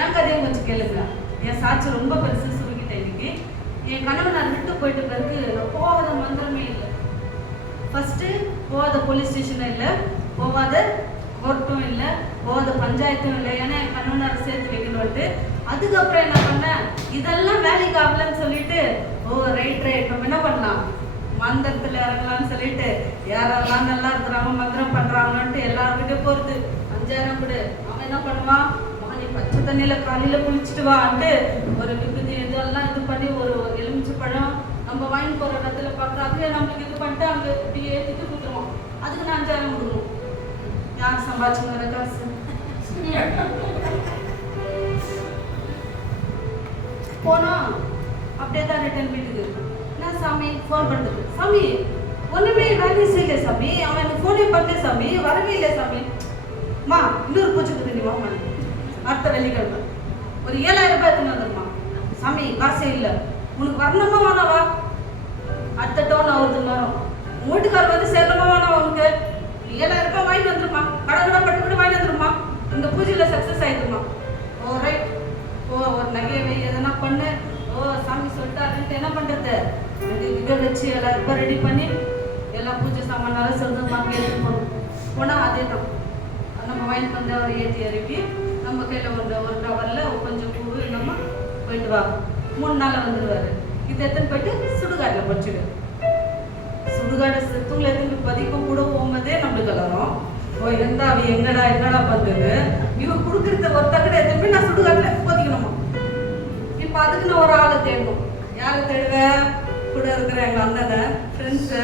என் கதையும் கொஞ்சம் கேளுங்க. என் சாட்சி ரொம்ப பெருசு சுருக்கிட்டேன் இன்னைக்கு. என் கணவன் நான் விட்டு போயிட்ட பிறகு நான் போகாத மந்திரமே இல்லை. ஃபர்ஸ்ட் போகாத போலீஸ் ஸ்டேஷனும் இல்லை, போகாத கோர்ட்டும் இல்லை, போகாத பஞ்சாயத்தும் இல்லை. ஏன்னா என் கணவனார் சேர்த்து வைக்கணும்ட்டு. அதுக்கப்புறம் என்ன பண்ணேன், இதெல்லாம் வேலைக்கு ஆகலன்னு சொல்லிட்டு ரைட் நம்ம என்ன பண்ணலாம், மந்திரத்துல இறங்கலாம்னு சொல்லிட்டு யாரெல்லாம் நல்லா இருக்கிறாங்க மந்திரம் பண்றாங்கன்ட்டு எல்லாருக்கிட்டே போறது. 5000 கொடு. அவன் என்ன பண்ணுவான், நீ பச்சை தண்ணியில காலையில குளிச்சுட்டு வான்ட்டு ஒரு விபத்து இதெல்லாம் இது பண்ணி ஒரு எலுமிச்சை பழம் நம்ம வாங்கி போற இடத்துல பார்க்குற அதுவே நம்மளுக்கு இது பண்ணிட்டு அங்க இப்படி ஏற்றிட்டு கொடுத்துருவோம். அதுக்கு நான் 5000 கொடுக்கணும். யார் சம்பாதிச்சுங்கிற காசு? போனா அப்படியே தான் ரிட்டர்ன் வீட்டுக்கு. என்ன சாமி ஃபோன் பண்ணுறது, சாமி ஒன்றுமே வேலையே செய்யல சாமி, அவன் எனக்கு ஃபோனே பண்ணல சாமி, வரவே இல்லை சாமி. மா இன்னொரு பூச்சிக்கு தெரியுமா, அடுத்த வெள்ளிக்கிழமை ஒரு 7000 ரூபாய் எடுத்துன்னு வந்துருமா. சாமி காசே இல்லை, உனக்கு வரணுமா வேணாவா? அடுத்த டோன் ஆகுது நேரம், வீட்டுக்காரர் வந்து சேரணுமா வேணாம், உனக்கு 7000 ரூபாய் வாங்கிட்டு வந்துருமா, கடை பட்டு கூட வாங்கிட்டு வந்துருமா, இந்த பூஜையில் சக்ஸஸ் ஆகிடுமா. ஓ ரைட், ஓ ஒரு நகையை எதனா பண்ணு, ஓ சாமி சொல்லிட்டாருன்ட்டு என்ன பண்ணுறது, இதை வச்சு 7000 ரூபாய் ரெடி பண்ணி எல்லா பூஜை சாமானாலும் சொந்தமாக எடுத்துட்டு போகணும். போனால் அதே தான் நம்ம வாங்கிட்டு வந்து அவர் ஏற்றி இறக்கி நம்ம கையில் ஒரு கவரில் கொஞ்சம் பூ நம்ம போயிட்டு வா, 3 நாளில் வந்துடுவார். இது எத்தனை போயிட்டு சுடுகாட்டில் படிச்சுடு. சுடுகாடு செத்துங்களை எத்தனை பதிக்கும் கூட போகும்போதே நம்மளுக்கு எல்லாரும் ஓ இருந்தா அவ எங்கடா பண்ணுது, இவன் கொடுக்குறத ஒரு தக்கடை எத்தனை நான் சுடுகாட்டில் போதிக்கணுமா. இப்போ அதுக்கு நான் ஒரு ஆளை தேடணும். யாரை தேடுவேன், கூட இருக்கிற எங்கள் அண்ணனை ஃப்ரெண்ட்ஸு,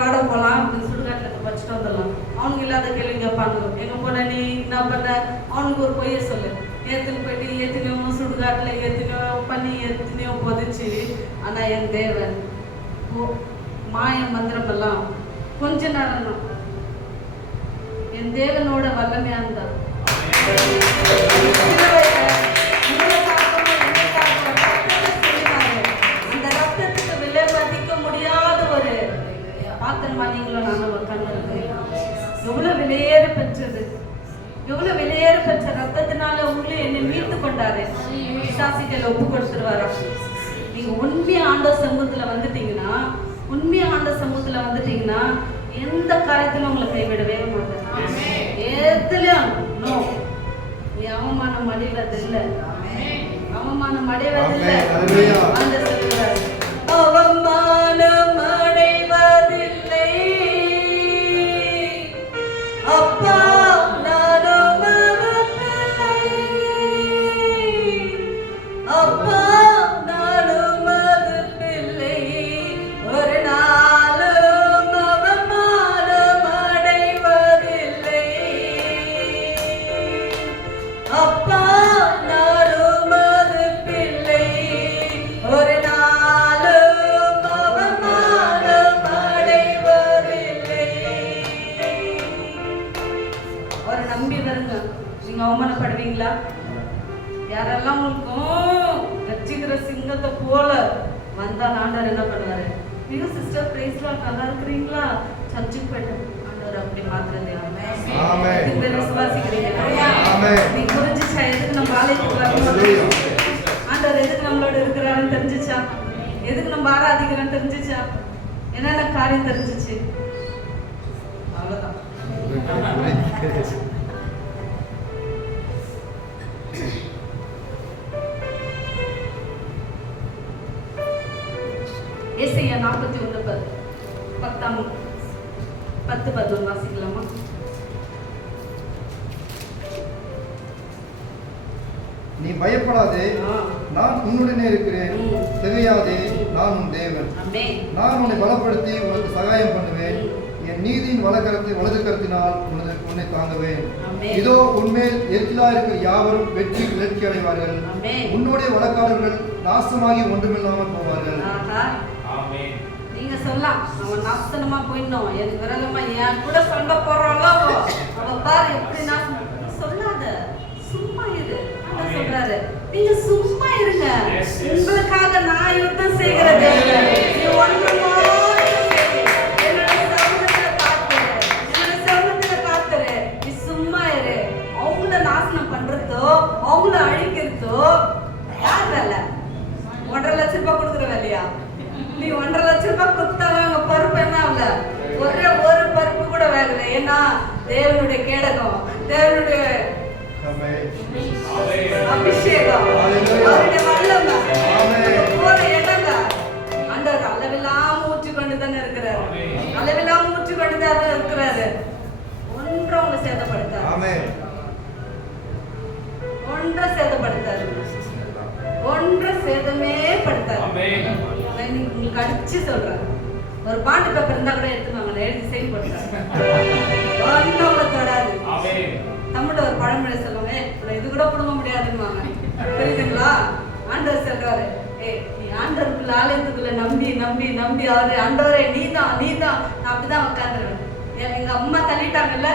வாட போகலாம் அப்படின்னு சுடுகாட்டில் வச்சுட்டு வந்துடலாம். அவனுக்கு இல்லாத கேள்வி கேட்பாங்க, எங்கே போன நீ என்ன பண்ண, அவனுக்கு ஒரு பொய்யை சொல்லு. ஏற்றுன்னு போயிட்டு ஏற்றினியோ சுடுகாட்டில் ஏற்றினியோ பண்ணி ஏற்றினியோ பொதிச்சு. ஆனால் என் தேவன் மாய மந்திரம் எல்லாம் கொஞ்ச நேரம் தான். என் தேவனோட வல்லமையா இருந்தா அந்த ரத்தத்துக்கு விலை மதிக்க முடியாத ஒரு பாத்திரமா நீங்களும் நானும் ஒரு கண்ணு இருக்கு. எவ்வளவு விலையேற பெற்றது, எவ்வளவு விலையேற பெற்ற ரத்தத்தினால உங்களையும் என்னை மீட்டு கொண்டாரு. விசாசிக்கல ஒப்பு கொடுத்துருவாரா. நீங்க உண்மையா ஆண்டவர் சமூகத்துல வந்துட்டீங்கன்னா, உண்மையா ஆண்டவர் சமூகத்துல வந்துட்டீங்கன்னா எந்த காரியத்திலும் உங்களை கைவிடவே மாட்டேன். எதுலயும் நோ, நீ அவமானம் அடைவதில்லை, அவமானம் அடைவதில்லை. அந்த சொல்லுவார், அவமானம் அடைவதில்லை அப்பா நானும் மகப்பிள்ளை, அப்பா நானும் மகப்பிள்ளை, ஒரு நாளும் அவமானம் அடைவதில்லை அப்பா நானும் மகப்பிள்ளை, ஒரு நாளும் அவமானம் அடைவதில்லை. அவரை நம்பி வருங்க, நீங்க அவமானப்படுவீங்களா? யாரெல்லாம் உங்களுக்கும் ரட்சிக்கிற சிங்கத்தை போல வந்தா ஆண்டவர் என்ன பண்ணுவாரு, நீங்க சிஸ்டர் பிரைஸ்லாம் நல்லா இருக்கிறீங்களா, சர்ச்சுக்கு போயிட்டு ஆண்டவர் அப்படி மாத்துறது விசுவாசிக்கிறீங்க. நீ புரிஞ்சுச்சா எதுக்கு நம்ம ஆலயத்துக்கு வரணும், ஆண்டவர் எதுக்கு நம்மளோட இருக்கிறாருன்னு தெரிஞ்சிச்சா, எதுக்கு நம்ம ஆராதிக்கிறோன்னு தெரிஞ்சிச்சா, என்னென்ன காரியம் தெரிஞ்சிச்சு, அவ்வளவுதான். ஏசாயா 41:10 10:11 வாசிக்கலாமா? நீ பயப்படாதே, நான் உன்னுடனே இருக்கிறேன், திகையாதே, நான் உன் தேவன். நான் உன்னை பலப்படுத்தி உனக்கு சகாயம் பண்ணுவேன், என் நீதியின் வலது கரத்தினால் உன்னை தாங்குவேன். இதோ உன்மேல் எரிச்சலா இருக்கிற யாவரும் வெற்றி கிளர்ச்சி அடைவார்கள், உன்னுடைய வழக்காளர்கள் நாசமாகி ஒன்றுமில்லாமல் போவார்கள். நீங்க சொல்லலாம் அவன் நாசனமா போயிடணும், எனக்கு விரதமா என் கூட சண்டை போடுறாங்களோ அவ பாரு எப்படி நாசம் சொல்லாத, சும்மா இரு. ஆனா சொல்றாரு நீங்க சும்மா இருங்க, உங்களுக்காக நான் யுத்தம் செய்கிறது. நீ ஒன்றுமோ என்னோட சமூகத்துல காத்துரு, நீ சும்மா இரு. பண்றதோ அவங்கள அழிக்கிறதோ யார் வேலை? 1.5 லட்சம் ரூபாய் கொடுக்குற வேலையா? நீ 1.5 லட்சம் ரூபாய் கொடுத்தாங்க அங்க பருப்பு என்ன ஆகல? ஒரு பருப்பு கூட வேகல. ஏன்னா தேவனுடைய கேடகம், தேவனுடைய அபிஷேகம், அவருடைய வல்லமை போற இடங்க ஆண்டவர் அளவில்லாம ஊற்றி கொண்டு தானே இருக்கிறாரு. அளவில்லாம ஊற்றி கொண்டு தான் இருக்கிறாரு. ஒன்றும் உங்களை சேதப்படுத்தாரு. ஒன்றும் சேதப்படுத்தாரு. ஒன்றும் சேதமே படுத்தாரு. உங்களுக்கு அடிச்சு சொல்றேன், ஒரு பாண்டு பேப்பர் இருந்தா கூட எடுத்துவாங்க, எழுதி சேவ் பண்றாங்க. ஒன்றும் உங்களை தொடாது. தமிழ்ல ஒரு பழமொழி சொல்லுவாங்க, இது கூட புடுங்க முடியாதுன்னு. தெரியுதுங்களா? ஆண்டவர் சொல்றாரு, நீ ஆண்டவருக்குள்ள ஆலயத்துக்குள்ள நம்பி நம்பி நம்பி அவரு ஆண்டவரே நீதான் நீதான். நான் அப்படிதான் உட்காந்துருவேன். எங்க அம்மா தள்ளிட்டாங்கல்ல,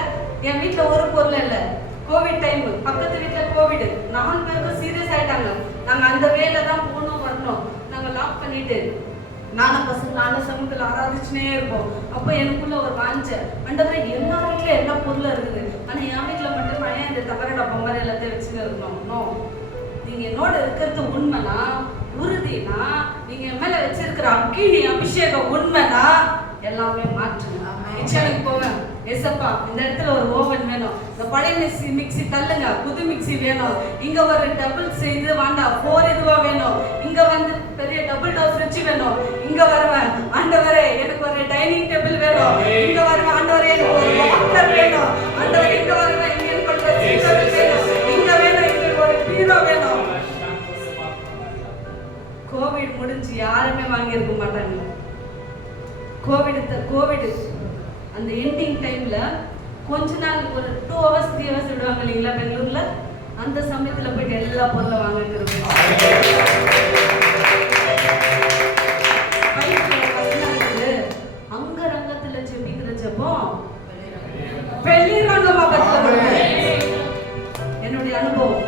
என் வீட்டுல ஒரு பொருள் இல்ல. கோவிட் டைம், பக்கத்து வீட்டுல கோவிட், 4 பேருக்கும் சீரியஸ் ஆயிட்டாங்க. நாங்க அந்த வேலை தான் போகணும் வரணும். நாங்க லாக் பண்ணிட்டு நானும் பசங்க நானும் சமூகத்தில் ஆராதிச்சுனே இருப்போம். அப்போ எனக்குள்ள ஒரு வாஞ்ச, ஆண்டவரே எல்லா வீட்டுல எல்லா பொருளும் இருக்குது, ஆனா என் வீட்டுல மட்டும் பையன் இந்த தவற டப்பா மாதிரி எல்லாத்தையும் வச்சுட்டு இருக்கணும். நீங்க என்னோட இருக்கிறது உண்மைனா, உறுதினா, நீங்க என் மேல வச்சிருக்கிற அக்கினி அபிஷேகம் உண்மைனா எல்லாமே மாற்றுங்க. கிச்சனுக்கு போவேன், எசப்பா இந்த இடத்துல ஒரு ஓவன் வேணும், இந்த பழைய மிக்ஸி தள்ளுங்க, புது மிக்ஸி வேணும், இங்க ஒரு டபுள் செய்து வேண்டாம் 4 இதுவா வேணும், இங்க வந்து பெரிய டபுள் டோர் ஃப்ரிட்ஜ் வேணும், இங்க வருவேன் ஆண்டவரே எனக்கு ஒரு டைனிங் டேபிள் வேணும், இங்க வருவேன் ஆண்டவரே எனக்கு ஒரு வாக்கர் வேணும், ஆண்டவரே இங்க வருவேன் இங்க எனக்கு ஒரு டேபிள் வேணும், இங்க வேணும், இங்க ஒரு பீரோ வேணும். கோவிட் முடிஞ்சு யாருமே வாங்கி இருக்க மாட்டாங்க. கோவிட் அந்த எண்டிங் டைம்ல கொஞ்ச நாள் ஒரு 2 hours 3 hours விடுவாங்க இல்லைங்களா பெங்களூர்ல, அந்த சமயத்துல போயிட்டு எல்லா பொருளும் வாங்கிட்டு அங்க ரங்கத்துல ஜெபிக்கிற ஜெபம் வெளிரங்கமா என்னுடைய அனுபவம்.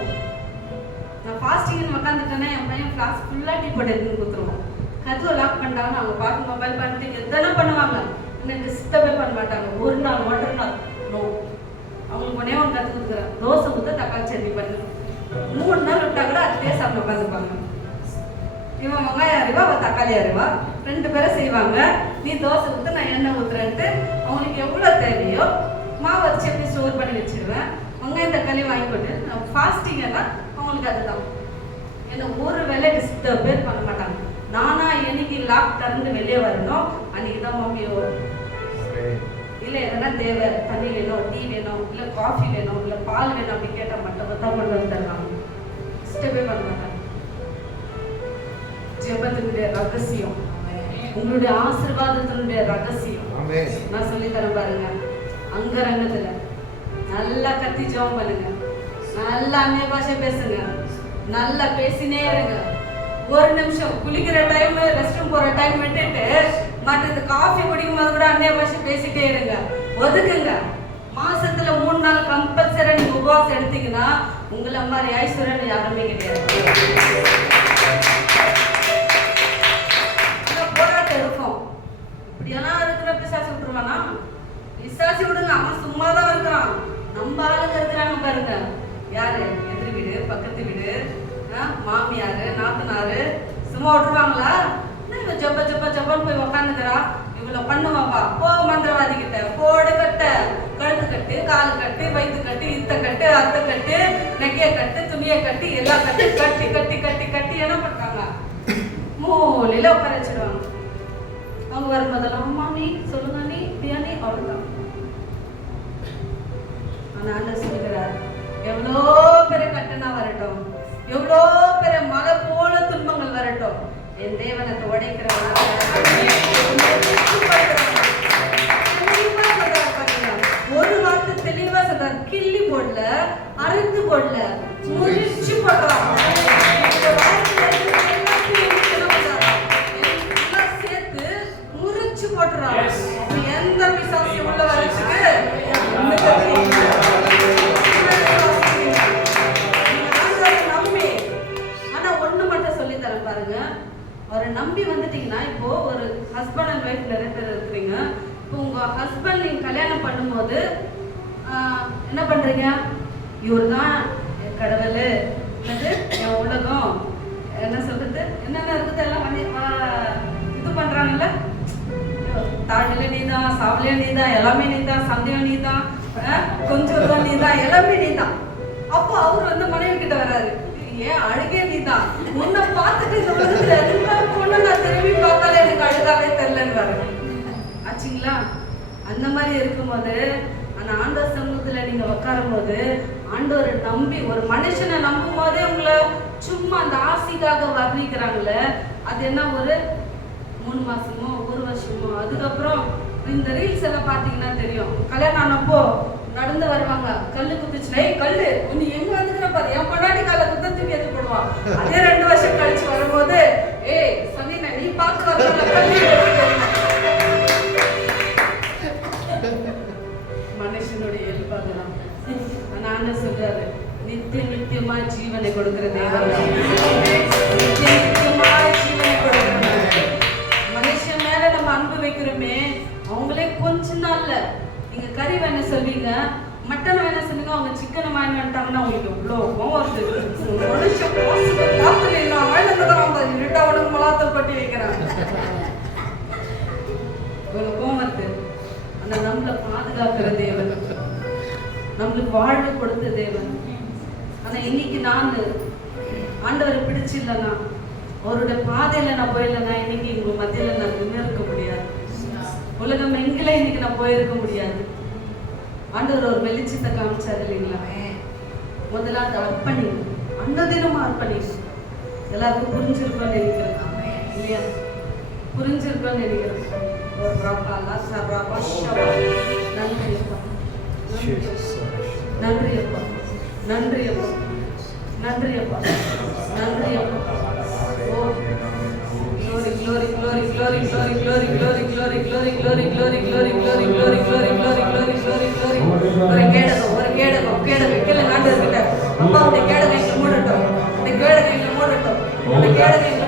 நான் ஃபாஸ்டிங் உட்காந்துட்டேன்னா என் பையன் கிளாஸ் ஃபுல்லா டீ போட்டு எடுத்துன்னு கொடுத்துருவோம். கதவை லாக் பண்ணிட்டாங்க, அவங்க பார்த்து மொபைல் பண்ணிட்டு எத்தனை பண்ணுவாங்க, எனக்கு டிஸ்டர்பே பண்ண மாட்டாங்க. ஒரு நாள் நோ, அவங்களுக்கு ஒன்னே ஒன்று கற்று கொடுக்குறேன், தோசை ஊற்ற தக்காளி சட்னி பண்ணு. 3 நாள் விட்டா கூட அதுலேயே சாப்பிட உட்காந்துப்பாங்க. இவன் வெங்காயம் அறிவா, அவள் தக்காளி அறிவா, 2 பேரும் செய்வாங்க. நீ தோசை ஊற்று, நான் எண்ணெய் ஊற்றுறேன்ட்டு அவங்களுக்கு எவ்வளோ தேவையோ மாவு வச்சு எப்படி ஸ்டோர் பண்ணி வச்சிருவேன். வெங்காயம் தக்காளி வாங்கிக்கொண்டு ஃபாஸ்டிங் எல்லாம் அவங்களுக்கு அதுதான். என்ன ஒரு வேலை டிஸ்டர்பே பண்ண மாட்டாங்க. நானா என்னைக்கு லாக் திறந்து வெளியே வரணும் அன்னைக்கு தான் மம்மி இல்லை எதனா தேவை, தண்ணி வேணும், டீ வேணும், இல்லை காஃபி வேணும், இல்லை பால் வேணும் அப்படின்னு கேட்டால் மட்டும் தான் கொண்டு வந்து தருவாங்க. டிஸ்டர்பே பண்ண மாட்டாங்க. ஜெபத்தினுடைய ரகசியம், உங்களுடைய ஆசீர்வாதத்தினுடைய ரகசியம் நான் சொல்லித்தரேன் பாருங்க. அங்கரங்கத்துல நல்லா கத்தி ஜெபம் பண்ணுங்க, நல்லா அந்நிய பாஷை பேசுங்க, நல்லா பேசினே இருங்க. 1 நிமிஷம் குளிக்கிற டைம், ரெஸ்ட் ரூம் போற டைம் விட்டுட்டு மற்றது காஃபி குடிக்கும் போது கூட அந்நிய பாஷை பேசிட்டே இருங்க. ஒதுக்குங்க. மாசத்துல 3 நாள் கம்பல்சரி நீங்க உபவாசம் எடுத்தீங்கன்னா உங்களை மாதிரி ஐஸ்வர்யன் யாருமே கிடையாது. போராட்டம் இருக்கும். இப்படியெல்லாம் இருக்கிற பிசாசி விட்டுருவானா? பிசாசி விடுங்க, அவன் சும்மாதான் இருக்கிறான். நம்ம ஆளுங்க இருக்கிறாங்க பாருங்க. யாரு? எதிர் வீடு, பக்கத்து வீடு, மாமியாரு, நாத்தனாரு சும்மா விட்டுருவாங்களா? ஜப்ப ஜப்ப ஜப்பன்னு போய் உக்காந்துக்கிறா, இவ்வளவு பண்ணுவாப்பா, போ மந்திரவாதி கிட்ட, போடு கட்ட, கழுத்து கட்டு, காலு கட்டு, வயிற்று கட்டு, இத்த கட்டு, அத்தை கட்டு, நெக்கைய கட்டு, துணியை கட்டி, எல்லா கட்டு கட்டி கட்டி கட்டி கட்டி என்ன பண்றாங்க? மூலையில உட்கார வச்சிடுவாங்க. அவங்க வரும்போதெல்லாம் அம்மா நீ சொல்லுங்க, நீ பிரியாணி அவ்வளவுதான். ஆனா சொல்லுகிறார், எவ்வளோ பெரிய கட்டணா வரட்டும், எவ்வளோ பெரிய மலை போல துன்பங்கள் வரட்டும், என் தேவனத்தை உடைக்கிறவங்க ஒரு வார்த்தை தெளிவா சொல்றாரு. கிள்ளி போடல, அறுத்து போடல, முறிச்சு போடுறாங்க. சேர்த்து முறிச்சு போட்டுறாங்க. எந்த பிசாசியம் உள்ள வரச்சுக்கு நம்பி. ஆனா ஒண்ணு மட்டும் சொல்லி தரேன் பாருங்க, அவரை நம்பி வந்துட்டீங்கன்னா, இப்போ ஒரு ஹஸ்பண்ட் அண்ட் ஒய்ஃப் நிறைய பேர் இருக்கிறீங்க. இப்போ உங்க ஹஸ்பண்ட் நீங்க கல்யாணம் பண்ணும்போது என்ன பண்றீங்க? இவர் தான் கடவுள் என்னது என் உலகம் என்ன சொல்றது என்னென்ன இருக்குது எல்லாம் பண்ணி இது பண்றாங்கல்ல, தாழ்நிலை நீதான், சாவலியா நீதான், எல்லாமே நீதான், சந்தேகம் நீதான், கொஞ்சம் நீதான், எல்லாமே நீதான். அப்போ அவர் மனைவி கிட்ட வராரு, ஏன் அழுகே நீதான், உன்னை பார்த்துட்டு இந்த உலகத்துல எல்லா பொண்ணு நான் திரும்பி பார்த்தாலே எனக்கு அழுகாவே தெரியலன்னு வர ஆச்சுங்களா. அந்த மாதிரி இருக்கும்போது அந்த ஆண்டவர் சமூகத்துல நீங்க உட்காரும் போது ஆண்டவரை நம்பி ஒரு மனுஷனை நம்பும் போதே உங்களை சும்மா அந்த ஆசைக்காக வர்ணிக்கிறாங்களே, அது என்ன ஒரு 3 மாசமோ 1 வருஷமோ. அதுக்கப்புறம் இந்த ரீல்ஸ் எல்லாம் பார்த்தீங்கன்னா தெரியும், கல்யாணம் ஆனப்போ நடந்து வருவாங்க, கல்லு குத்துச்சுனா ஏய் கல்லு நீ எங்க வந்துக்கிற பாரு, என் பொண்டாட்டி கால குத்த தூக்கி எடுத்து போடுவான். அதே 2 வருஷம் கழிச்சு வரும்போது ஏய் சமீனா நீ பார்க்க வரல கல்லு. மனுஷனுடைய இயல்பாகலாம். நான் சொல்றாரு, நித்திய நித்தியமா ஜீவனை கொடுக்கிற தேவன், நித்திய நித்தியமா ஜீவனை கொடுக்கிற மனுஷன் மேல நம்ம அன்பு வைக்கிறோமே, அவங்களே கொஞ்ச நாள்ல நீங்க கறி வேணா சொல்வீங்க, மட்டன் வேணா சொல்லுங்க, அவங்க சிக்கன் வாங்கி வந்துட்டாங்கன்னா உங்களுக்கு எவ்வளவு கோவம் வருது. மனுஷன் பார்த்துல இல்லை வாங்கிட்டு இருட்டா உடம்பு மலாத்தல் பட்டி வைக்கிறாங்க, இவ்வளவு கோவம் வருது. ஆனா நம்மளை பாதுகாக்கிற தேவன், நம்மளுக்கு வாழ்வு கொடுத்த தேவன். ஆனா இன்னைக்கு நான் ஆண்டவரை பிடிச்சில்லைன்னா, அவருடைய பாதையில நான் போயிடலன்னா இன்னைக்கு உங்க மத்தியில நான் நின்று இருக்க முடியாது. உலகம் எங்கில இன்னைக்கு நான் போயிருக்க முடியாது. ஆண்டவர் ஒரு வெளிச்சத்தை காமிச்சாரு இல்லைங்களா. முதல்ல அந்த அர்ப்பணி அன்னதினமா அர்ப்பணி எல்லாருக்கும் புரிஞ்சிருக்கோன்னு நினைக்கிறேன் இல்லையா, புரிஞ்சிருக்கோன்னு நினைக்கிறேன். நன்றி அப்பா, நன்றி அப்பா, நன்றி அப்பா, நன்றி அப்பா. ஓ glory glory glory glory glory glory glory glory glory glory glory glory glory glory glory glory glory glory glory. ஒரு கேடகம் கீழே நாட்டு இருக்கிட்ட அப்பா, இந்த கேடகம் இங்க மூடட்டும், இந்த கேடகம் இங்க மூடட்டும், இந்த கேடகம்